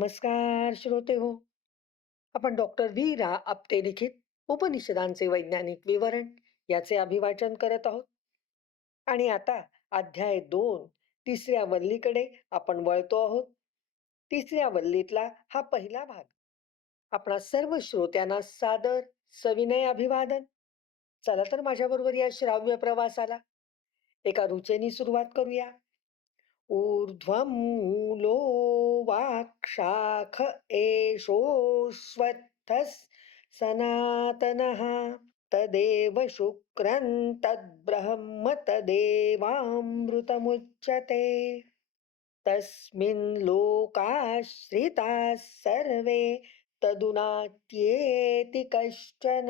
नमस्कार श्रोते हो. आपण डॉक्टर व्ही रा आपटे लिखित उपनिषदांचे वैज्ञानिक विवरण याचे अभिवाचन करत आहोत. आणि आता अध्याय दोन तिसऱ्या वल्लीकडे आपण वळतो आहोत. तिसऱ्या वल्लीतला हा पहिला भाग. आपणा सर्व श्रोत्यांना सादर सविनय अभिवादन. चला तर माझ्याबरोबर या श्राव्य प्रवासाला. एका रुचेनी सुरुवात करूया. ऊर्ध्वं मूलो वाक्शाख एषोऽश्वत्थः सनातनः। तदेव शुक्रं तद्ब्रह्म तदेवामृतमुच्यते। तस्मिन् लोकाश्रिताः सर्वे तदुनात्येति कश्चन।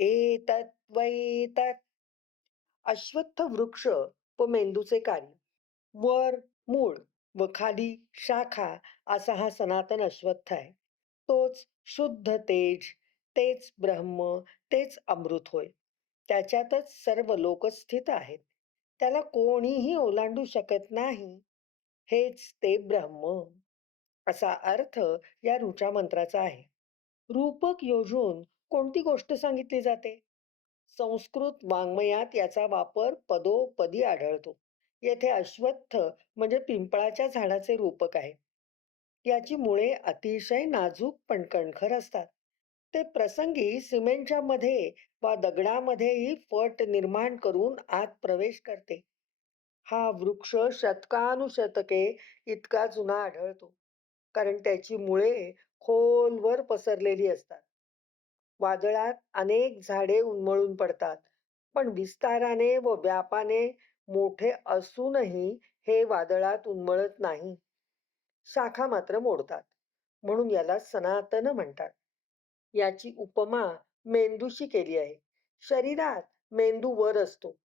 एतत् वै तत्। अश्वत्थ वृक्ष व मेंदूचे कार्य। वर मूळ व खाली शाखा असा हा सनातन अश्वत्थ आहे. तोच शुद्ध तेज तेच ब्रह्म तेच अमृत होय. त्याच्यातच सर्व लोक स्थित आहेत. त्याला कोणीही ओलांडू शकत नाही. हेच ते ब्रह्म. असा अर्थ या ऋचा मंत्राचा आहे. रूपक योजून कोणती गोष्ट सांगितली जाते? संस्कृत वाङ्मयात याचा वापर पदोपदी आढळतो. येथे अश्वत्थ म्हणजे पिंपळाच्या झाडाचे रूपक आहे. याची मुळे अतिशय नाजूक पण कणखर असतात. ते प्रसंगी सिमेंटच्या मध्ये वा दगडामध्येही फट निर्माण करून आत प्रवेश करते. हा वृक्ष शतकानुशतके इतका जुना आढळतो कारण त्याची मुळे खोलवर पसरलेली असतात. वादळात अनेक झाडे उन्मळून पडतात पण विस्ताराने व व्यापाने मोठे असूनही हे वादळात उन्मळत नाही. शाखा मात्र मोडतात म्हणून याला सनातन म्हणतात. याची उपमा मेंदूशी केली आहे. शरीरात मेंदू वर असतो.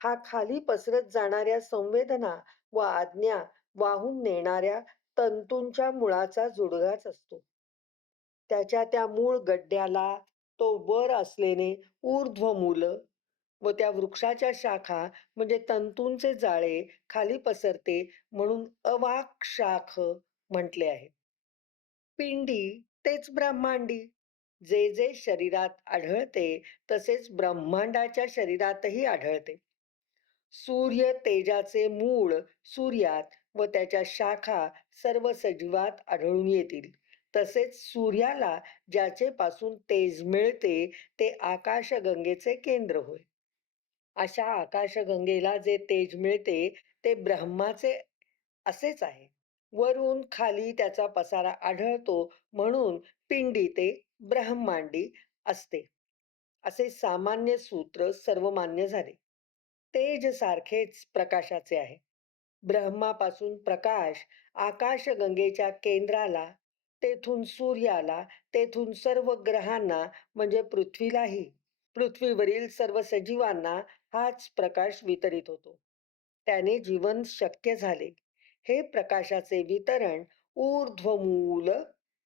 हा खाली पसरत जाणाऱ्या संवेदना व आज्ञा वाहून नेणाऱ्या तंतूंच्या मुळाचा जुडगाच असतो. त्याच्या त्या मूळ गड्ड्याला तो वर असलेने ऊर्ध्व मुलं व त्या वृक्षाच्या शाखा म्हणजे तंतूंचे जाळे खाली पसरते म्हणून अवाक शाख म्हटले आहे. पिंडी तेच ब्रह्मांडी. जे जे शरीरात आढळते तसेच ब्रह्मांडाच्या शरीरातही आढळते. सूर्य तेजाचे मूळ सूर्यात व त्याच्या शाखा सर्व सजीवात आढळून येतील. तसेच सूर्याला ज्याचे पासून तेज मिळते ते आकाशगंगेचे केंद्र होय. अशा आकाशगंगेला जे तेज मिळते ते ब्रह्माचे असेच आहे. वरून खाली त्याचा पसारा आढळतो म्हणून पिंडी ते ब्रह्मांडी असते. असे सामान्य सूत्र सर्वमान्य झाले. तेज सारखेच प्रकाशाचे आहे. ब्रह्मापासून प्रकाश आकाशगंगेच्या केंद्राला तेथून सूर्याला तेथून सर्व ग्रहांना म्हणजे पृथ्वीलाही पृथ्वीवरील सर्व सजीवांना हाच प्रकाश वितरित होतो. त्याने जीवन शक्य झाले. हे प्रकाशाचे वितरण ऊर्ध्वमूल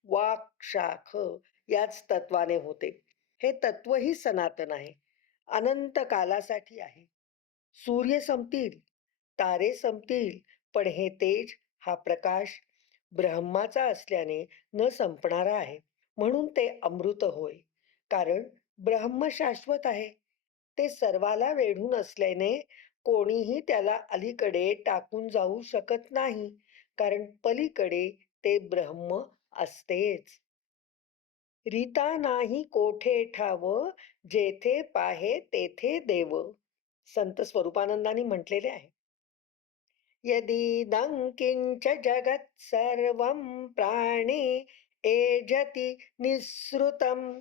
वाक्शाख याच तत्वाने होते. हे तत्वही सनातन आहे. अनंत कालासाठी आहे. सूर्य संपतील तारे संपतील पण हे तेज हा प्रकाश ब्रह्माचा असल्याने न संपणारा आहे. म्हणून ते अमृत होय. कारण ब्रह्म शाश्वत आहे. ते सर्वाला वेढून असल्याने कोणीही त्याला अलीकडे टाकून जाऊ शकत नाही कारण पलीकडे ते ब्रह्म असतेच. रीता नाही कोठे ठाव जेथे पाहे तेथे देव संत स्वरूपानंदानी म्हटलेले आहे. यदीदं किंच जगत् सर्वं प्राणे एजति निःसृतं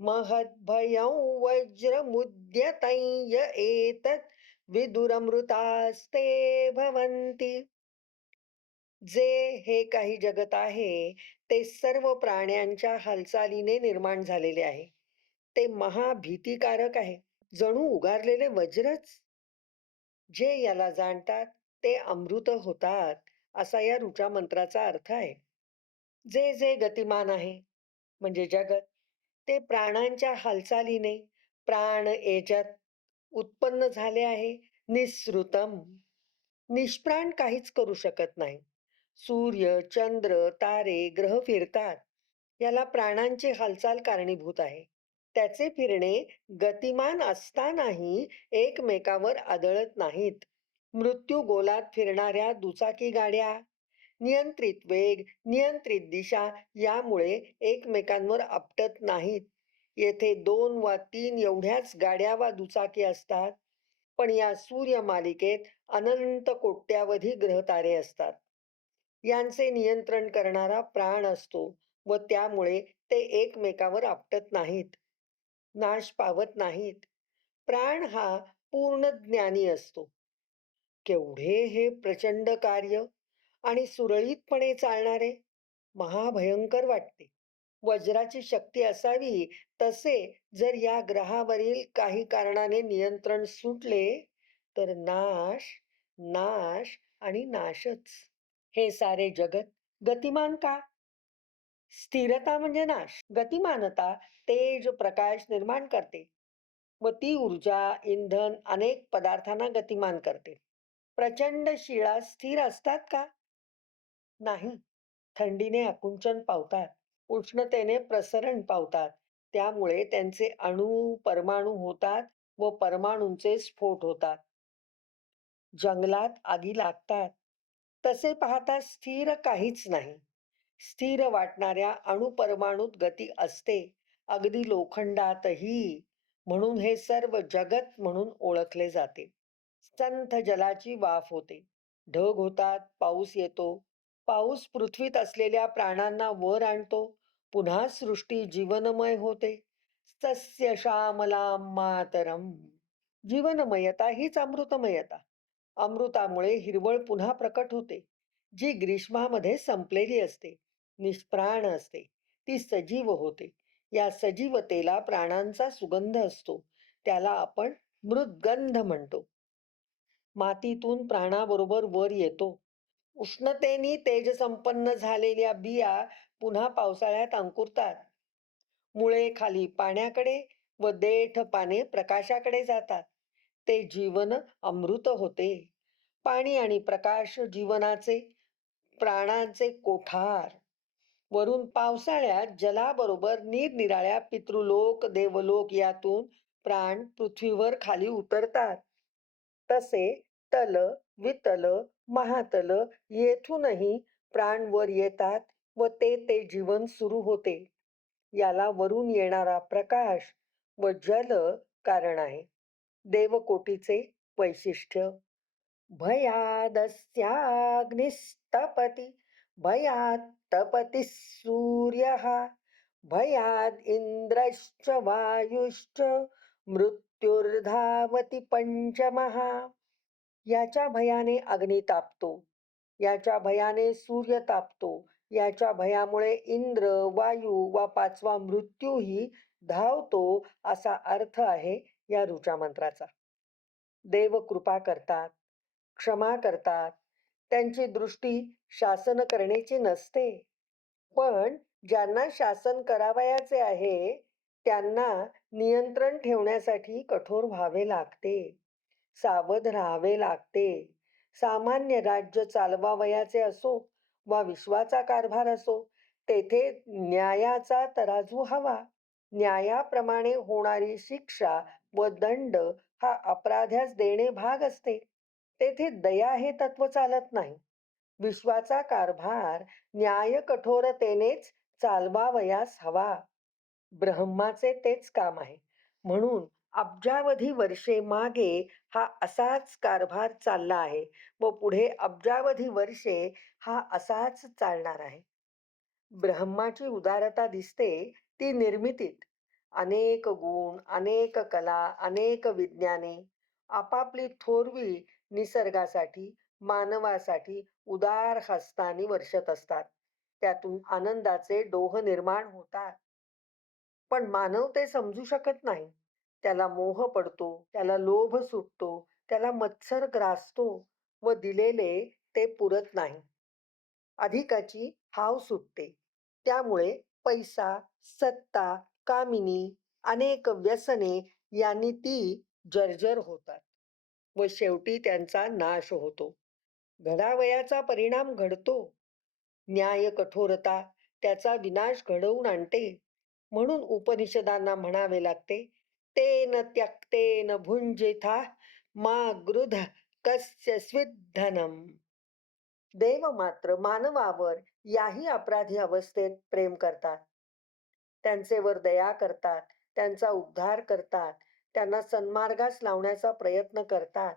महद्भयं वज्रमुद्यतं य एतत् विदुरमृतास्ते भवन्ति। जे हे काही जगत आहे ते सर्व प्राण्यांच्या हालचालीने निर्माण झालेले आहे. ते महाभीतिकारक आहे. जणू उगारलेले वज्रच. जे याला जाणतात ते अमृत होतात असा या ऋचा मंत्राचा अर्थ आहे. जे जे गतिमान आहे म्हणजे जगत ते प्राणांच्या हालचालीने प्राण याच्यात उत्पन्न झाले आहे. निसृतम. निष्प्राण काहीच करू शकत नाही. सूर्य चंद्र तारे ग्रह फिरतात. याला प्राणांची हालचाल कारणीभूत आहे. त्याचे फिरणे गतिमान असतानाही एकमेकावर आदळत नाहीत. मृत्यू गोलात फिरणाऱ्या दुचाकी गाड्या नियंत्रित वेग नियंत्रित दिशा यामुळे एकमेकांवर आपटत नाहीत. येथे दोन वा तीन एवढ्याच गाड्या वा दुचाकी असतात पण या सूर्य मालिकेत अनंत कोट्यावधी ग्रहतारे असतात. यांचे नियंत्रण करणारा प्राण असतो व त्यामुळे ते एकमेकावर आपटत नाहीत नाश पावत नाहीत. प्राण हा पूर्ण ज्ञानी असतो. केवढे हे प्रचंड कार्य! आणि सुरळीतपणे चालणारे महाभयंकर वाटते. वज्राची शक्ती असावी तसे जर या ग्रहावरील काही कारणाने नियंत्रण सुटले तर नाश नाश आणि नाशच. हे सारे जगत गतिमान का? स्थिरता म्हणजे नाश. गतिमानता तेज प्रकाश निर्माण करते व ती ऊर्जा इंधन अनेक पदार्थांना गतिमान करते. प्रचंड शिळा स्थिर असतात का? नाही. थंडीने आकुंचन पावतात. उष्णतेने प्रसरण पावतात. त्यामुळे त्यांचे अणू परमाणू होतात व परमाणूंचे स्फोट होतात. जंगलात आगी लागतात. तसे पाहता स्थिर काहीच नाही. स्थिर वाटणाऱ्या अणुपरमाणूत गती असते. अगदी लोखंडातही. म्हणून हे सर्व जगत म्हणून ओळखले जाते. संथ जलाची वाफ होते. ढग होतात. पाऊस येतो. पाऊस पृथ्वीत असलेल्या प्राणांना वर आणतो पुन्हा सृष्टी जीवनमय होते. सस्य श्यामलां मातरम. जीवनमयता हीच अमृतमयता. अमृतामुळे हिरवळ पुन्हा प्रकट होते. जी ग्रीष्मामध्ये संपलेली असते निष्प्राण असते ती सजीव होते. या सजीवतेला प्राणांचा सुगंध असतो. त्याला आपण मृदगंध म्हणतो. मातीतून प्राणाबरोबर वर येतो. उष्णतेने तेजसंपन्न झालेल्या बिया पुन्हा पावसाळ्यात अंकुरतात. मुळे खाली पाण्याकडे व देठ पाने प्रकाशाकडे जातात. ते जीवन अमृत होते. पाणी आणि प्रकाश जीवनाचे प्राणांचे कोठार. वरून पावसाळ्यात जलाबरोबर निरनिराळ्या पितृलोक देवलोक यातून प्राण पृथ्वीवर खाली उतरतात. तसे तल वितल महातल येथूनही प्राण वर येतात व ते ते जीवन सुरू होते. याला वरून येणारा प्रकाश व जल कारण आहे. देवकोटीचे वैशिष्ट्य. भयादस्याग्निस्तपती भयात् तपती सूर्यः भयाद इंद्रश्च वायुश्च मृत्युर्धावती पंचमहा याच्या भयाने अग्नी तापतो याच्या भयाने सूर्य तापतो याच्या भयामुळे इंद्र वायू वा पाचवा मृत्यूही धावतो असा अर्थ आहे या ऋचा मंत्राचा देव कृपा करतात क्षमा करतात त्यांची दृष्टी शासन करण्याची नसते. पण ज्यांना शासन करावयाचे आहे त्यांना नियंत्रण ठेवण्यासाठी कठोर व्हावे लागते. सावध राहावे लागते. सामान्य राज्य चालवावयाचे असो वा विश्वाचा कारभार असो तेथे न्यायाचा तराजू हवा. न्यायाप्रमाणे होणारी शिक्षा व दंड हा अपराध्यास देणे भाग असते. तेथे दया हे तत्व चालत नाही. विश्वाचा कारभार न्याय कठोरतेनेच चालवावयास हवा. ब्रह्माचे तेच काम आहे. म्हणून अब्जावधी वर्षे मागे हा असाच कारभार चालला आहे. व पुढे अब्जावधी वर्षे हा असाच चालणार आहे. ब्रह्माची उदारता दिसते ती निर्मितीत. अनेक गुण अनेक कला अनेक विज्ञाने आपापली थोरवी निसर्गासाठी मानवासाठी उदार हस्तानी वर्षत असतात. त्यातून आनंदाचे डोह निर्माण होतात. पण मानव ते समजू शकत नाही. त्याला मोह पडतो त्याला लोभ सुटतो त्याला मत्सर ग्रासतो व दिलेले ते पुरत नाही. अधिकाची हाव सुटते. त्यामुळे पैसा सत्ता कामिनी अनेक व्यसने यांनी ती जर्जर होतात व शेवटी त्यांचा नाश होतो. घडावयाचा परिणाम घडतो. न्याय कठोरता त्याचा विनाश घडवून आणते. म्हणून उपनिषदांना म्हणावे लागते तेन त्यक्तेन भुंजिथा मा गृध कस्य स्विद्धनम। देव मात्र मानवावर याही अपराधी अवस्थेत प्रेम करतात. त्यांचे वर दया करतात त्यांचा उद्धार करतात त्यांना सन्मार्गास लावण्याचा प्रयत्न करतात.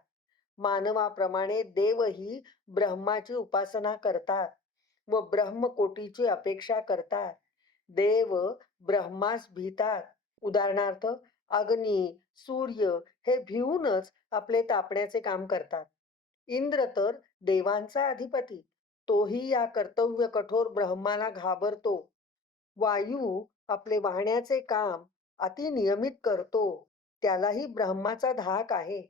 मानवाप्रमाणे देवही ब्रह्माची उपासना करतात व ब्रह्मकोटीची अपेक्षा करतात. देव ब्रह्मास भीतात. उदाहरणार्थ अग्नी सूर्य हे भिवूनच आपले तापण्याचे काम करतात. इंद्र तर देवांचा अधिपती. तोही या कर्तव्य कठोर ब्रह्माला घाबरतो. वायू आपले वाहण्याचे काम अतिनियमित करतो. त्यालाही ब्रह्माचा धाक आहे.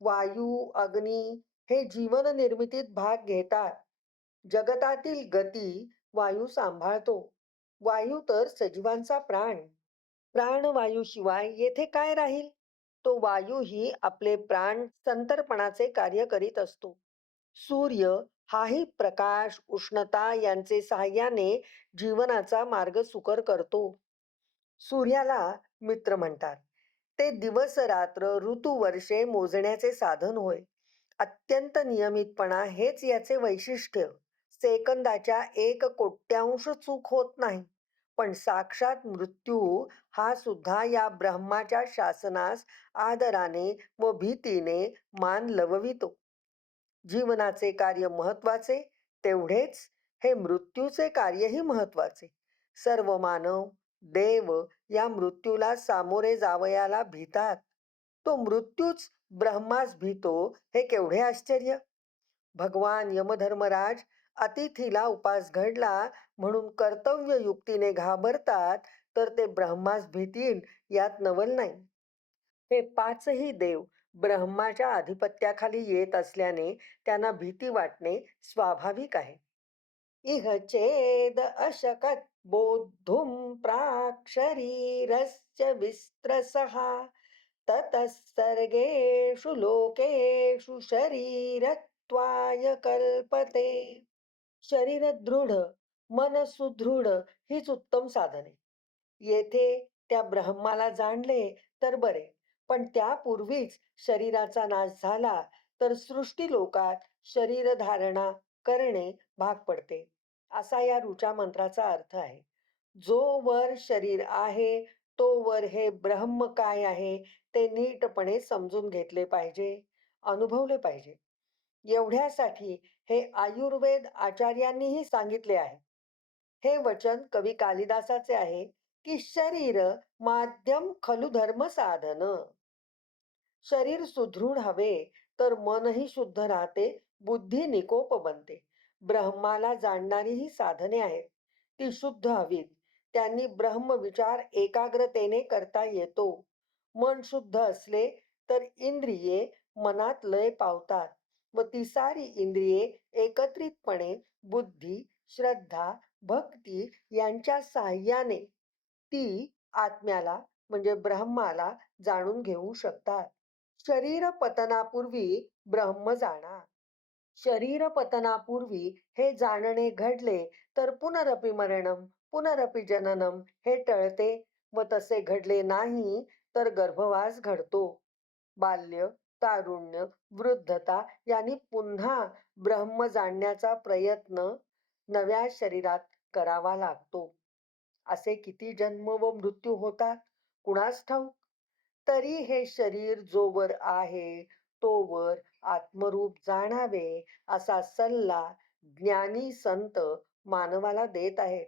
वायू अग्नी हे जीवन निर्मितीत भाग घेतात. जगतातील गती वायू सांभाळतो. वायू तर सजीवांचा प्राण. प्राणवायूशिवाय येथे काय राहील? तो वायूही आपले प्राण संतर्पणाचे कार्य करीत असतो. सूर्य हाही प्रकाश उष्णता यांचे सहाय्याने जीवनाचा मार्ग सुकर करतो. सूर्याला मित्र म्हणतात. ते दिवस रात्र ऋतू वर्षे मोजण्याचे साधन होय. अत्यंत नियमितपणा हेच याचे वैशिष्ट्य. सेकंदाच्या एक कोट्यांश चूक होत नाही. पण साक्षात मृत्यू हा सुद्धा या ब्रह्माच्या शासनास आदराने व भीतीने मान लववितो. जीवनाचे कार्य महत्त्वाचे तेवढेच हे मृत्यूचे कार्यही महत्त्वाचे सर्व मानव देव या मृत्यूला सामोरे जावयाला भीतात. तो मृत्यूच ब्रह्मास भीतो हे केवढे आश्चर्य! भगवान यमधर्मराज अतिथीला उपास घडला म्हणून कर्तव्य युक्तीने घाबरतात तर ते ब्रह्मास भीतीन यात नवल नाही. हे पाचही देव ब्रह्माच्या आधिपत्याखाली येत असल्याने त्यांना भीती वाटणे स्वाभाविक आहे. इह चेद अशकत बोद्धुम प्राक् शरीरस्य विस्त्रसहा ततसर्गेषु लोकेषु शरीरत्वाय कल्पते। शरीर दृढ मन सुदृढ हीच उत्तम साधने येथे त्या ब्रह्माला जाणले तर बरे पण त्यापूर्वीच शरीराचा नाश झाला तर सृष्टी लोकात शरीर धारणा करणे भाग पडते असा या ऋचा मंत्राचा अर्थ आहे. जो वर शरीर आहे तो वर हे ब्रह्म काय आहे ते नीटपणे समजून घेतले पाहिजे अनुभवले पाहिजे. एवढ्यासाठी हे आयुर्वेद आचार्यांनीही सांगितले आहे. हे वचन कवी कालिदासाचे आहे की शरीर माध्यम खलु धर्म साधन. शरीर सुदृढ हवे तर मनही शुद्ध राहते बुद्धी निकोप बनते. ब्रह्माला जाणणारी ही साधने आहेत. ती शुद्ध हवीत. त्यांनी ब्रह्म विचार एकाग्रतेने करता येतो. मन शुद्ध असले तर इंद्रिये मनात लय पावतात व ती सारी इंद्रिये एकत्रितपणे बुद्धी श्रद्धा भक्ती यांच्या साह्याने ती आत्म्याला म्हणजे ब्रह्माला जाणून घेऊ शकतात. शरीर पतनापूर्वी ब्रह्म जाणा शरीर पतनापूर्वी हे जाणणे घडले तर पुनरपि मरणम पुनरपि जननम हे टळते व तसे घडले नाही तर गर्भवास घडतो. बाल्य तारुण्य वृद्धता यांनी पुन्हा ब्रह्म जाणण्याचा प्रयत्न नव्या शरीरात करावा लागतो. असे किती जन्म व मृत्यू होतात? कुणास ठाऊक? तरी हे शरीर जोवर आहे तोवर आत्मरूप जाणावे असा सल्ला ज्ञानी संत मानवाला देत आहेत.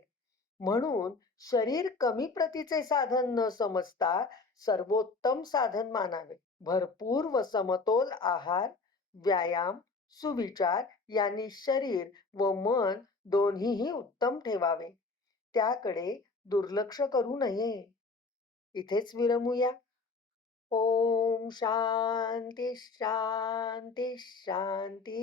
म्हणून शरीर कमी प्रतीचे साधन न समजता सर्वोत्तम साधन मानावे. भरपूर व समतोल आहार व्यायाम सुविचार यांनी शरीर व मन दोन्हीही उत्तम ठेवावे. त्याकडे दुर्लक्ष करू नये. इथेच विरमूया. ओम शांती शांती शांती.